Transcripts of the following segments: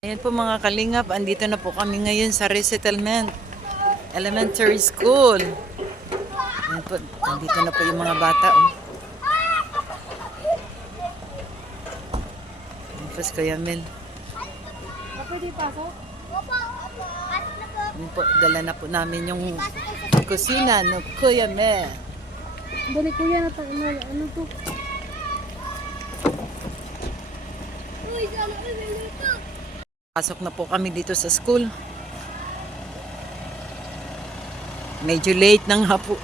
Ayan po mga kalingap, andito na po kami ngayon sa Resettlement Elementary School. Ayan po, andito na po yung mga bata. Oh. Ayan po si Kuya Mel. Pwede pasok? Ayan po, dala na po namin yung kusina ng Kuya Mel. Dali kuya na ano to? Pasok na po kami dito sa school. Medyo late na nga po.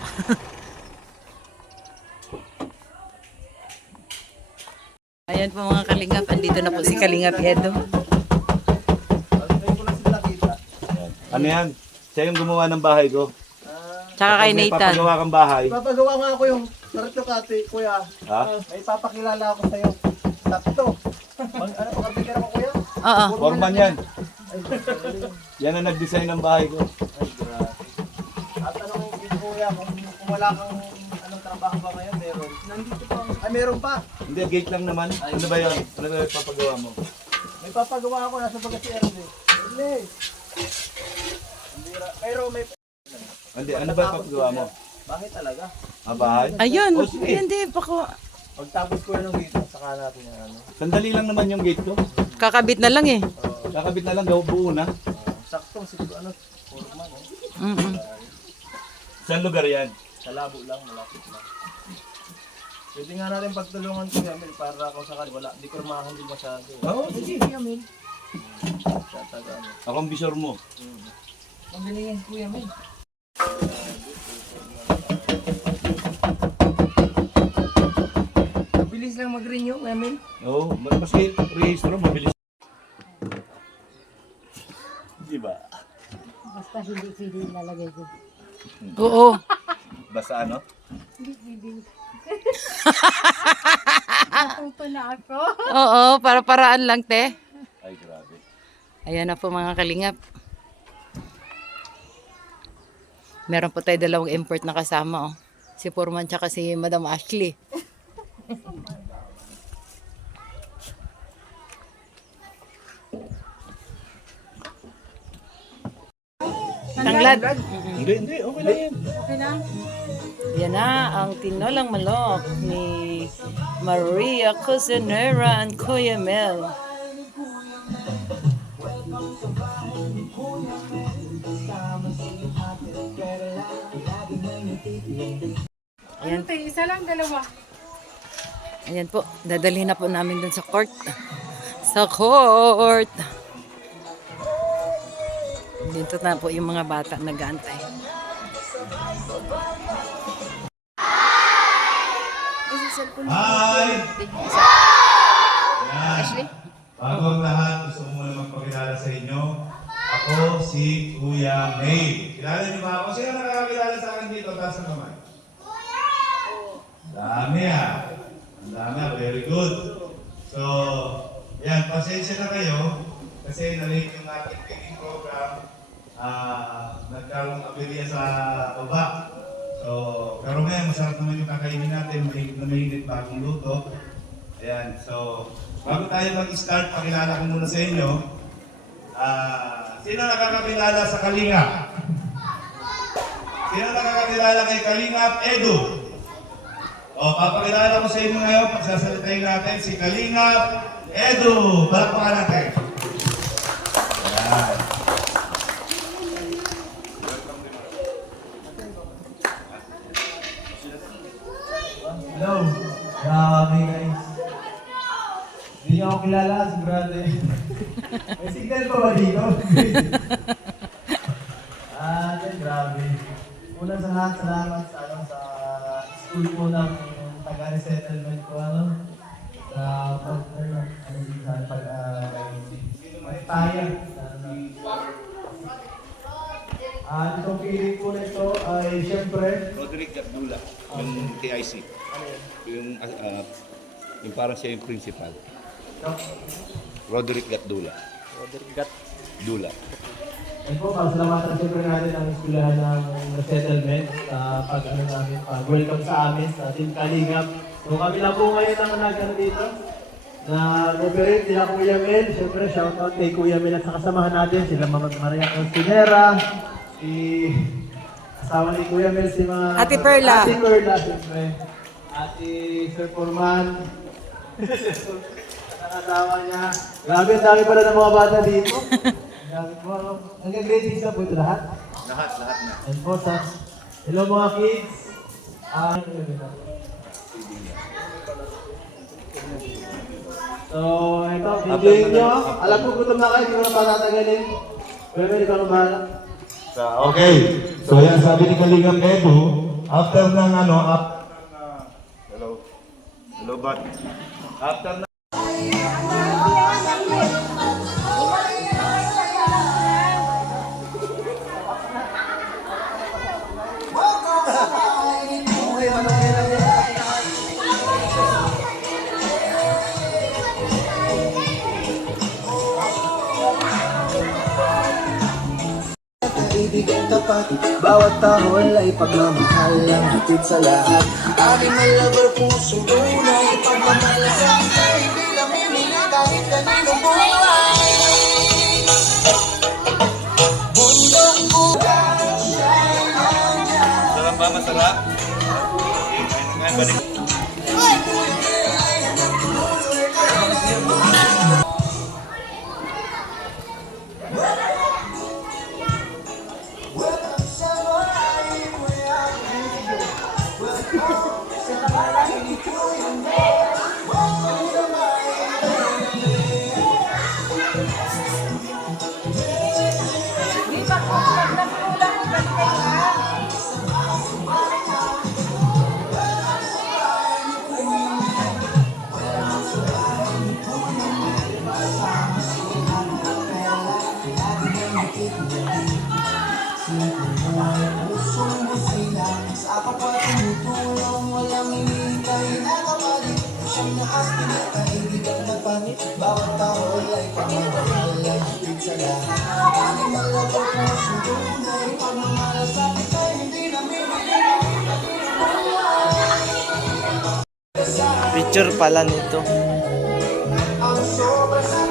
Ayan po mga kalingap, andito na po si Kalingap Edo. Ano yan? Siya yung gumawa ng bahay ko. Tsaka kay May Nathan. papagawa kang bahay. Papagawa nga ako yung sarito kati, kuya. Ha? May papakilala ako sa'yo. Sakto. Ano pa kapitira mo, kuya? Oo. Foreman yan. Yan ang nag-design ng bahay ko. Ay, grabe. At tanongin ko, kuya, kung wala kang anong trabaho ba ngayon, meron. Nandito pa. Ay, meron pa. Hindi, gate lang naman. Ano ba yun? Ano ba yung papagawa mo? May papagawa ako, nasa baga si Erle. Erle! Pero may... Hindi, ano ba yung papagawa mo? Bakit talaga? Bahay? Ayun, Oh, sige. ayun di pa ko. Pagtapos ko yun ng dito, saka natin yung ano. Sandali lang naman yung gate ko. Kakabit na lang eh. Kakabit na lang, buo na. Saktong siguro ano, Foreman, eh. Mm-mm. Saan lugar yan? Sa labo lang, malapit lang. Pwede nga natin pagtulungan ko Yamil para kung sakali wala, di ko mahandle masyado. Oo, sige. Yamil. Tataga mo. Ako ang bisor mo. Pabilingin ko Yamil. Mabilis lang mag-renew, Yamil. Oo, maski rehistro, mabilis. Di ba? Basta hindi pwede ilalagay ko. Oo. Basta ano? Hindi pwede. Natuto na ako. Oo, para-paraan lang te. Ay, grabe. Ayan na po mga kalingap. Meron po tayo dalawang import na kasama. Oh. Si Foreman tsaka si Madam Ashley. Tanglad. Hindi, okay lang yan. Okay na? Yan na ang tinolang manok ni Maria Cosinera and Kuya Mel. Ano tayo? Isa lang, dalawa. Ayan po, dadalhin na po namin dun sa court. Sa court! Dito na po yung mga bata nag-aantay. Hi! Yan. Bago ang lahat, gusto ko muna magpakilala sa inyo. Ako si Kuya May. Kilala niyo ba ako? Sino nakakilala sa akin dito? Taas ang kamay. Dami ah. Ang dami ah. Very good. So, yan. Pasensya na kayo. Kasi na-late yung ating picking program. Nagkaroon aberya sa baba. So, pero ngayon, masarap naman yung kakainin natin, mainit bagong luto. Ayan, so, bago tayo mag-start, pakilala ko muna sa inyo. Sino nakakakilala sa Kalingap? Sino nakakakilala kay Kalingap Edu? O, papakilala ko sa inyo ngayon, pagsasalitain natin si Kalingap Edu. Palakpakan natin. Ayan. Hello. Grabe guys. Hindi niyo ako kilala, sigurado eh. May signal pa ba dito? Grabe. Una sa lahat, salamat sa, sa school po ng taga-resettlement ko, sa pag-taya. Itong piling po na ito ay siyempre, Roderick Gatdula, yung KIC. Yung parang siya yung principal. Roderick Gatdula. Roderick Dula. Yan po, pasalamatan siyempre natin ang eskwelahan ng resettlement sa pag-welcome sa amin sa Team Kalingap. So kami lang po ngayon ang nag dito. na operate nila Kuya Mel. Siyempre, shoutout kay Kuya Mel at sa kasamahan natin, sila Mama Maria Consinera, si asawa ni Kuya Mel, si mga... Ate Perla. Ate Perla, siyempre. Ate Sir Forman. Ang asawa niya. Grabe, ang dami pala ng mga bata dito. Ang dami po. Hanggang grade 6 na po ito lahat? Lahat na. And po sa... Hello mga kids. So, ito, enjoy nyo. Alam ko gutom na kayo, hindi ko na patatagalin. Pero ikaw na bahala. Okay. So yan sabi ni Kalingap Edu, after ng hello but after na Kaibigan tapat, bawat tahol ay pagmamahal lang hatid sa lahat. Aking mga lover, pusong tunay, pagmamalasang sa hindi namimili kahit kaninong buhay. Bundok ko, Sarap ba? Masarap? sa kapwa tumutulong, walang hinihintay na kapalit. Siyang nakastin at kaibigan tapat, bawat tahol ay pagmamahal lang hatid sa lahat. Aking mga lover, pusong tunay, pagmamalasakit ay hindi namimili. Picture pala nito. Ang sobra sa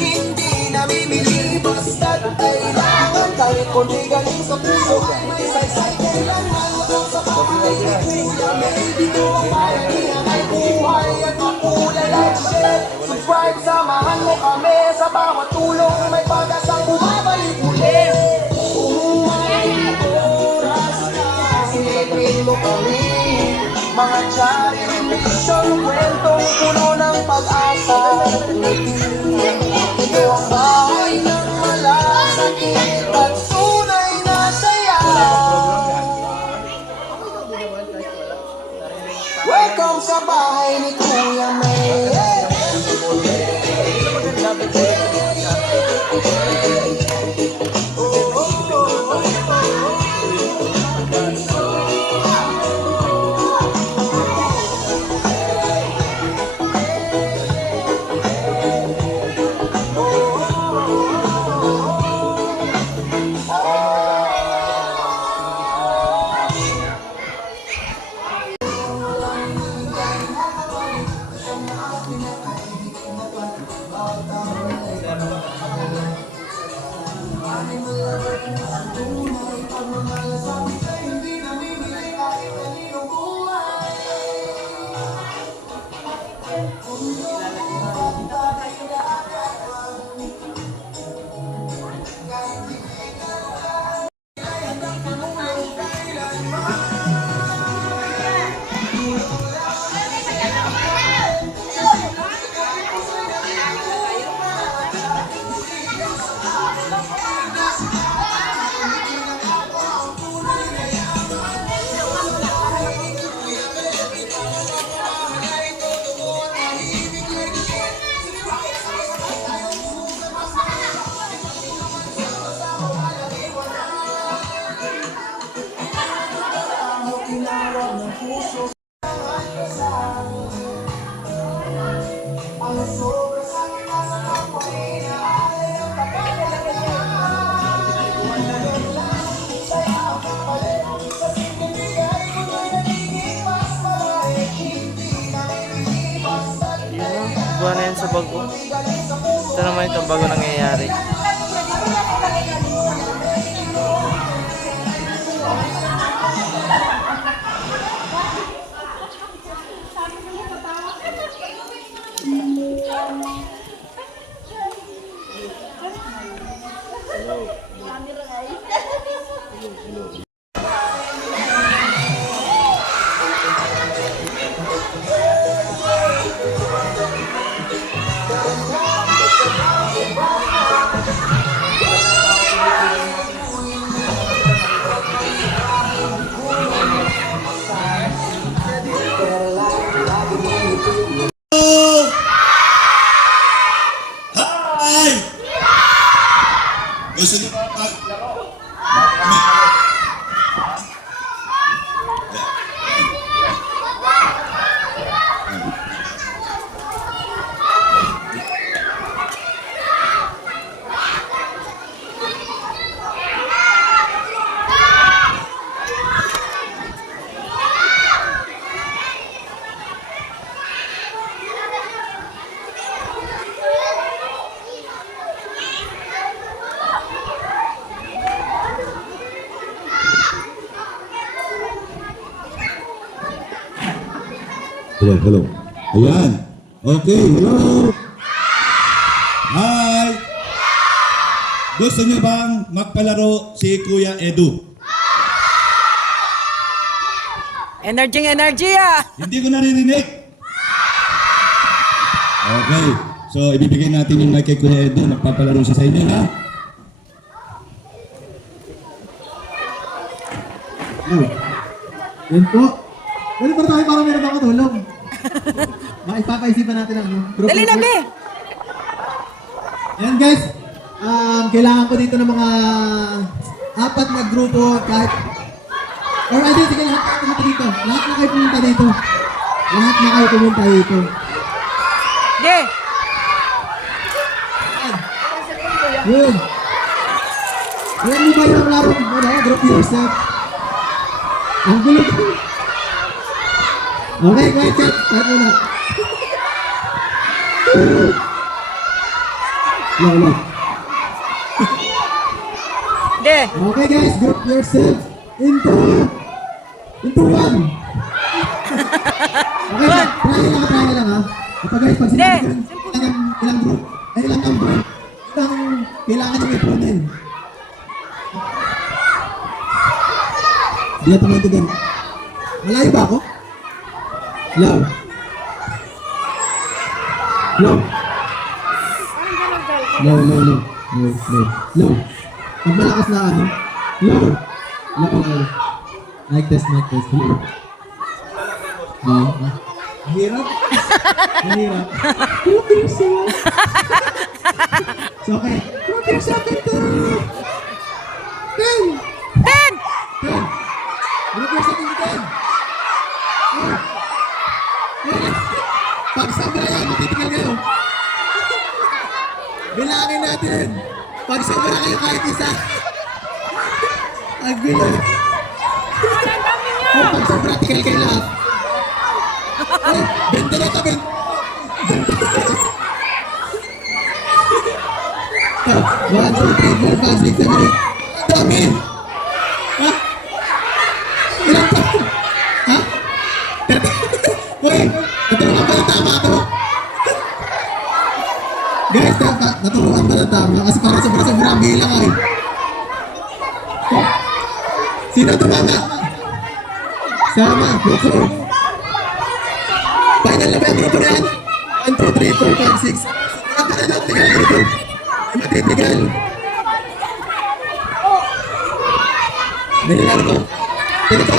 hindi namimili, basta't kailangan kahit kundi galing sa puso. May saysay kailangan lang sa bahay ni Kuya Mel. Dito ang bayanihan ay buhay at makulay like shit. Subscribe, samahan mo kami sa bawat tulong. May pag-asang bumabalik ulit. Kung may oras ka, silipin mo kami. Mga charity mission, kwentong puno ng pag-asa. Ito ang bahay ng malasakit at tunay na saya. Welcome sa bahay ni Kuya Mel. Buwan na yan sa bago. Ito naman itong bago nangyayari. Hi! Gusto niyo ba maglaro? Hello, hello. Ayan. Okay, hello. Hi. Gusto niyo bang magpalaro si Kuya Edu? Energy ah! Hindi ko naririnig. Okay. So, ibibigay natin yung mic kay Kuya Edu. Magpapalaro siya sa inyo, ha? Yan po. Pwede pa tayo para meron ako tulong. Ipapaisipan natin ang group. Dali na, be! Ayan guys, kailangan ko dito ng mga 4 na grupo kahit or hindi, sige lahat na pumunta dito. Lahat na kayo pumunta dito. Lahat na kayo pumunta dito. Ge! Yun. Ayan mo ba yung laro? Group yourself. Ang gulo. Okay, go ahead, chat. Start mo na. No. De! Okay guys, group yourself into one. Okay, try lang ha. Kapag guys, pag sinabi ko ilang group, ay ilang number, kailangan nyo ipunin. Hindi natin maintindihan. Malayo ba ako? Hello? Hello? No. Pag malakas na ano? Hello? Mic test. Hello? Mahirap? Mahirap? Group yourself. So okay. Group yourself into 10. 10. Group yourself into 10. Pag sobra yan, matitigil kayo. Bilangin natin. Pag sobra kayo kahit isa. Ang gulo. Pag sobra, tigil kayo lahat. Ay, benta na ito, benta. 1, 2, 3, 4, 5, 6, 7, 8. Dami! Ha? Ilan pa? Ha? Uy, naturukan ba ng tama to? Guys, naturukan ba ng tama? Kasi parang sobrang bilang ay. Sino tumama? Sama, Boko. Final na ba yung grupo na yan? 1, 2, 3, 4, 5, 6. Sobrang ka na lang, tigal dito. Matitigal. Nililaro ko. Ganito.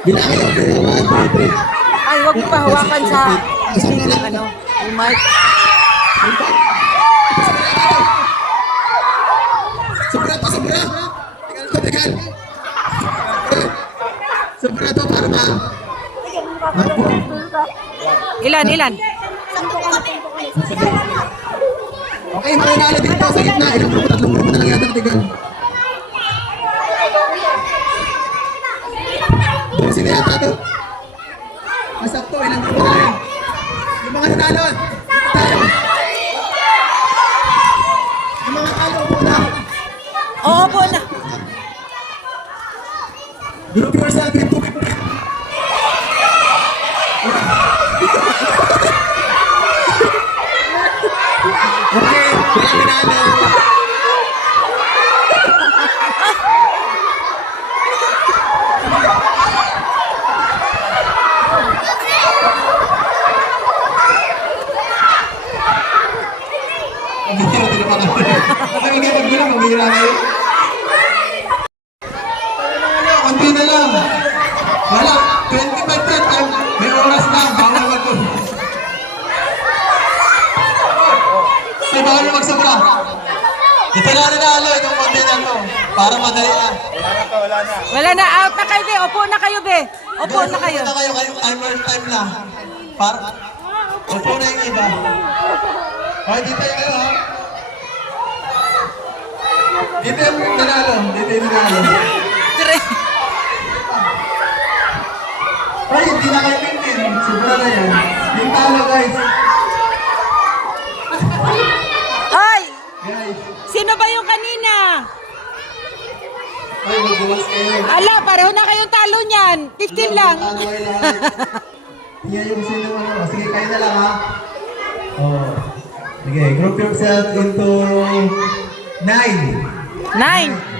Bilangin ako. 1, 2, 3. Ay, wag mo pa hawakan sa ano, yung mic. Sobra pa, sobra. Tigal. Sobra to para ma. Ilan? Okay, mananalo dito sa gitna. Ilang grupo? 3 grupo na lang yata tigal. Sino yata to? Masakto, ilang grupo na lang. Yung mga nanalo. Tayo. Yung mga talo po na. Oo po na. Group yourself into 50. Okay, walang nanalo. Konti na lang. Wala. 25 may oras na. Bawal mag- May bawal magsobra. Ito na nanalo. Itong konti na to. Para madali na. Wala na, out na kayo, be. Upo na kayo, be. Upo na kayo. Upo na kayo. Timer time na. Para. Upo na yung iba. Okay, dito yung ano ha. Dito yung nanalo. Ay, hindi na kayo pintin. Sobra na yan. Yung talo, guys. Ay! Guys. Sino ba yung kanina? Ay, magbuwas kayo. Ala, pareho na kayong talo niyan. 15 lang. Talo kayo lahat. Yan yung sino ano. Sige, kayo na lang ha. Oh. Sige, group yourself into 9. 9.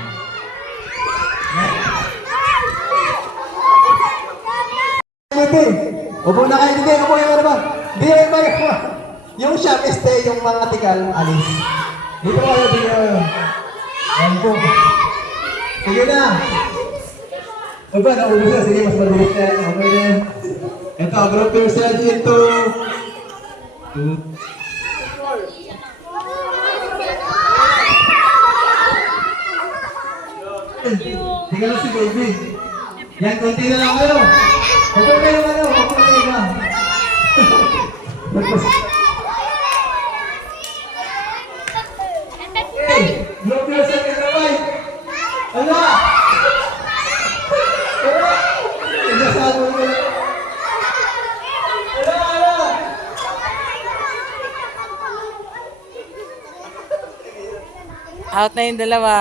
Upo na kayo, hindi. Upo yung ano ba? Hindi yung mga. Yung shop este, yung mga tigal, alis. Dito kayo, dito kayo. Yan po. Sige na. Aba, naubos na. Sige, mas mabilis na. Okay na. Ito, group yourself into 2. Tingnan lang si baby. Yan, konti na lang kayo. Huwag kayo ano, huwag kayo iba. Hey, group yourself in the right. Ala! Ala! Inasabi ko na. Ala! Out na yung dalawa.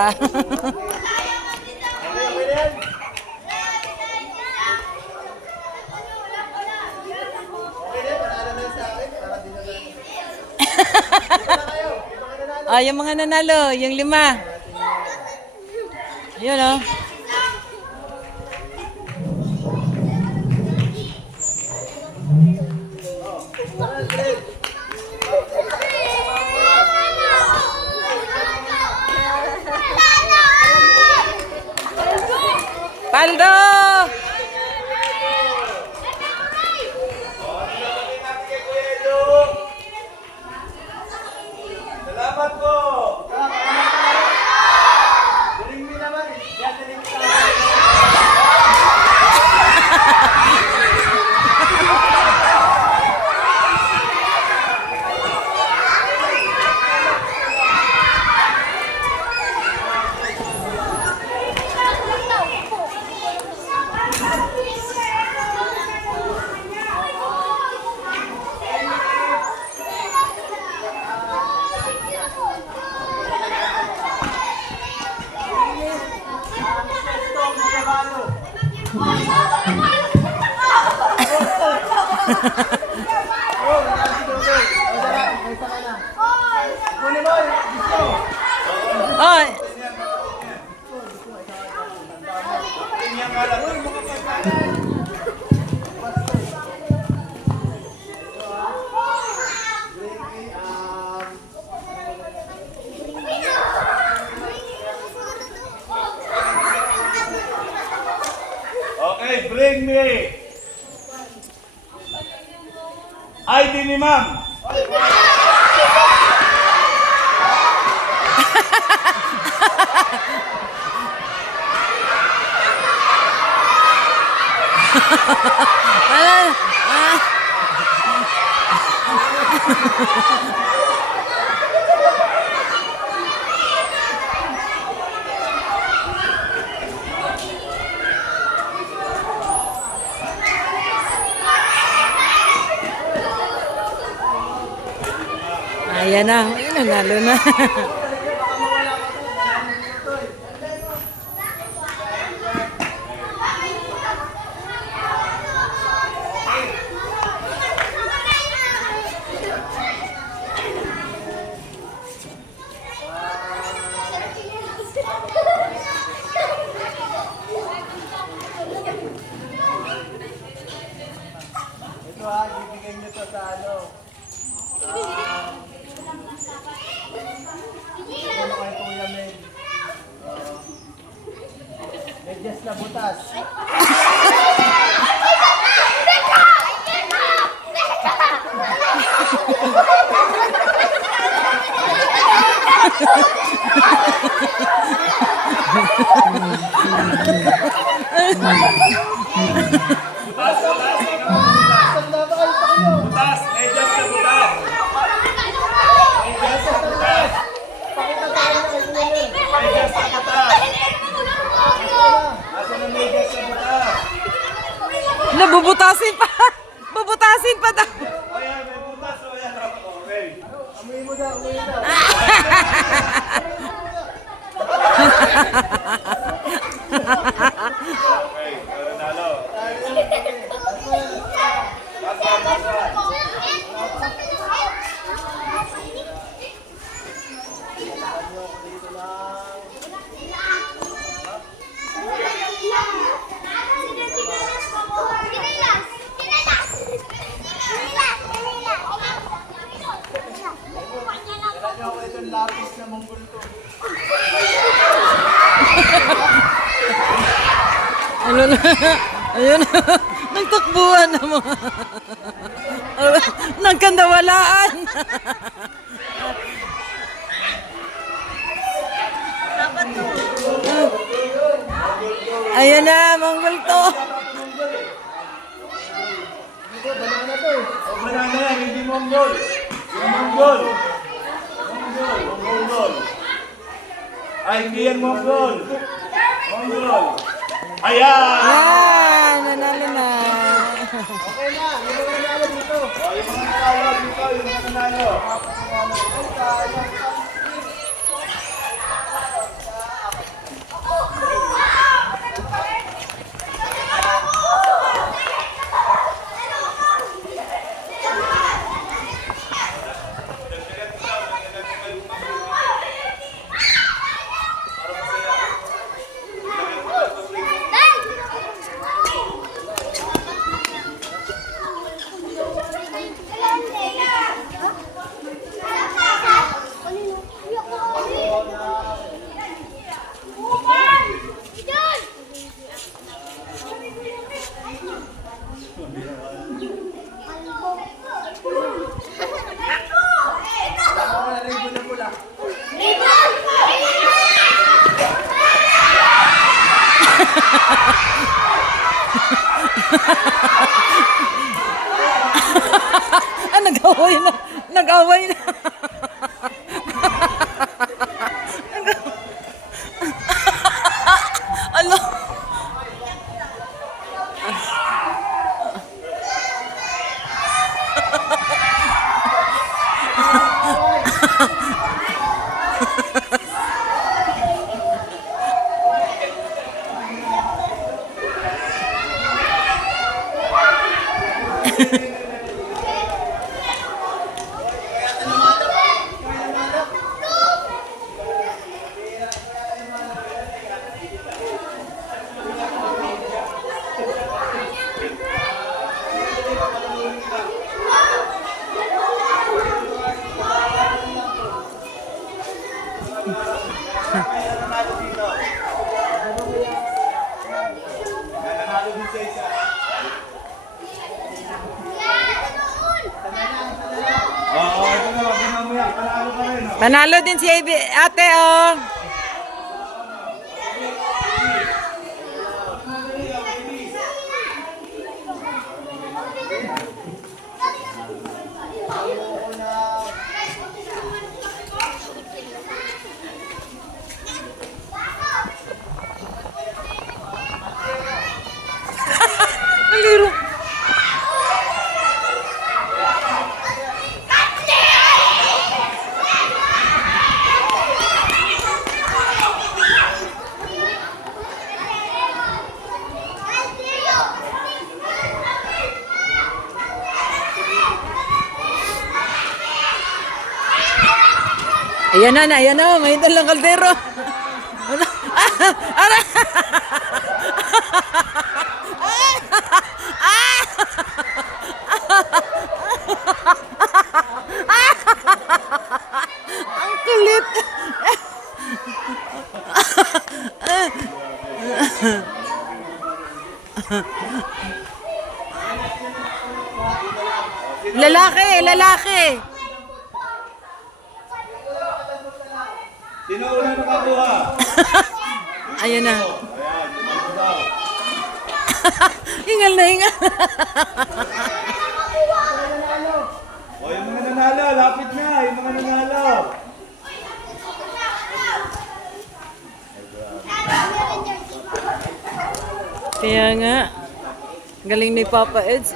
Ah, yung mga nanalo, yung 5. Yun oh. Paldo! Salamat po! Galing mo naman. Yan, galing Ay! Okay, bring me. ID ni ma'am. Ayan na. Ayan, nanalo na. Ito ha, bibigyan nyo to sa ano. Ano kayo Kuya Mel? Medyas na butas. Butas, medyas na butas. Medyas na butas. Medyas na butas. Nasa na medyas na butas. Nabubutasin pa. Bubutasin pa daw. Ayan, may butas. O, ayan. Okay. Amoy mo daw, amoy mo daw. Okay, nanalo. Kaya ako itong lapis na Mongol to. Ano na? Ayun. Nagtakbuhan na mo. Nagkandawalaan. Ayan na, Monggol to. O, banana yan, hindi Mongol. Yung Mongol. Mongol. Ay, hindi yan Mongol. Mongol. Ayan! Ayan, nanalo na. Okay na, yung mga nanalo dito. O, yung mga nanalo dito, yung mga nanalo. Nag-away na. Nag-away na. Ano? Nanalo din sa isa. Oo, ito na, wag na mamaya. Panalo ka rin. Panalo din si ate, oh. Maliro. Ayan na, may dalang kaldero. Ang kulit. Lalaki. Sino una nakakuha? Ayun na. Ayan, ito daw. Hingal na hingal. O, yung mga nanalo, lapit na, yung mga nanalo. Kaya nga, galing ni Papa Eds.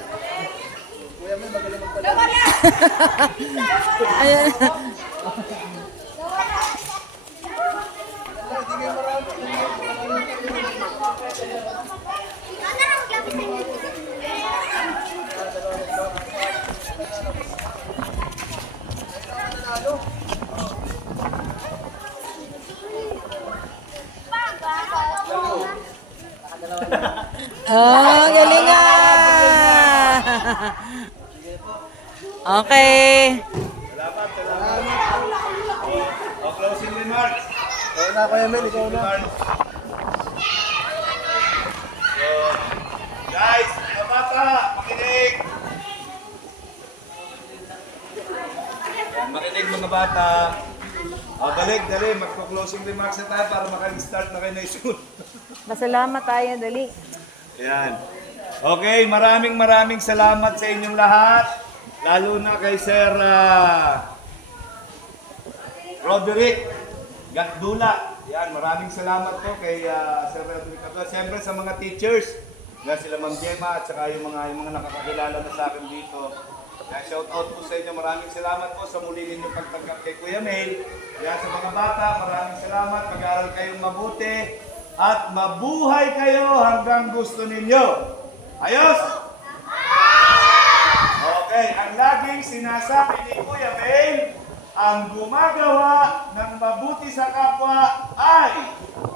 Ayan. Oh, galing nga. Okay. Salamat. O, closing remarks. Ikaw na, Kuya Mel, ikaw na. So, guys, mga bata, makinig. Makinig mga bata. O, dali, magpo-closing remarks na tayo para makag-start na kayo na isun. Masalamat tayo, dali. Ayan. Okay, maraming salamat sa inyong lahat. Lalo na kay Sir Roderick Gatdula. Yan, maraming salamat po kay Sir Roderick Gatdula. Siyempre sa mga teachers, na sila Ma'am Gemma at saka yung mga nakakakilala na sa akin dito. Yan, shout out po sa inyo. Maraming salamat po sa muli ninyong pagtanggap kay Kuya Mel. Yan, sa mga bata, maraming salamat. Mag-aaral kayong mabuti at mabuhay kayo hanggang gusto ninyo. Ayos? Okay, ang laging sinasabi ni Kuya Mel, ang gumagawa ng mabuti sa kapwa ay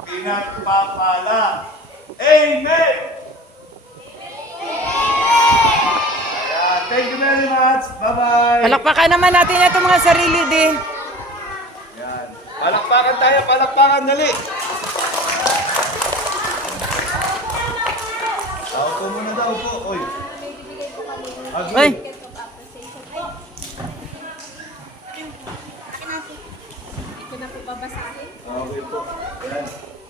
pinagpapala. Amen! Ayan, thank you very much. Bye-bye. Palakpakan naman natin ito mga sarili, di. Ayan. Palakpakan tayo, dali. Upo muna daw po. Oy. Oy. Okay po. Ayan.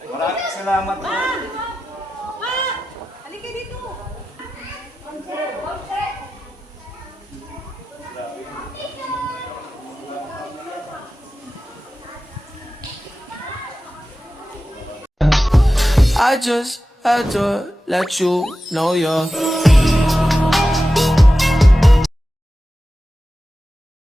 Maraming salamat po. Halika dito. I just had to let you know you're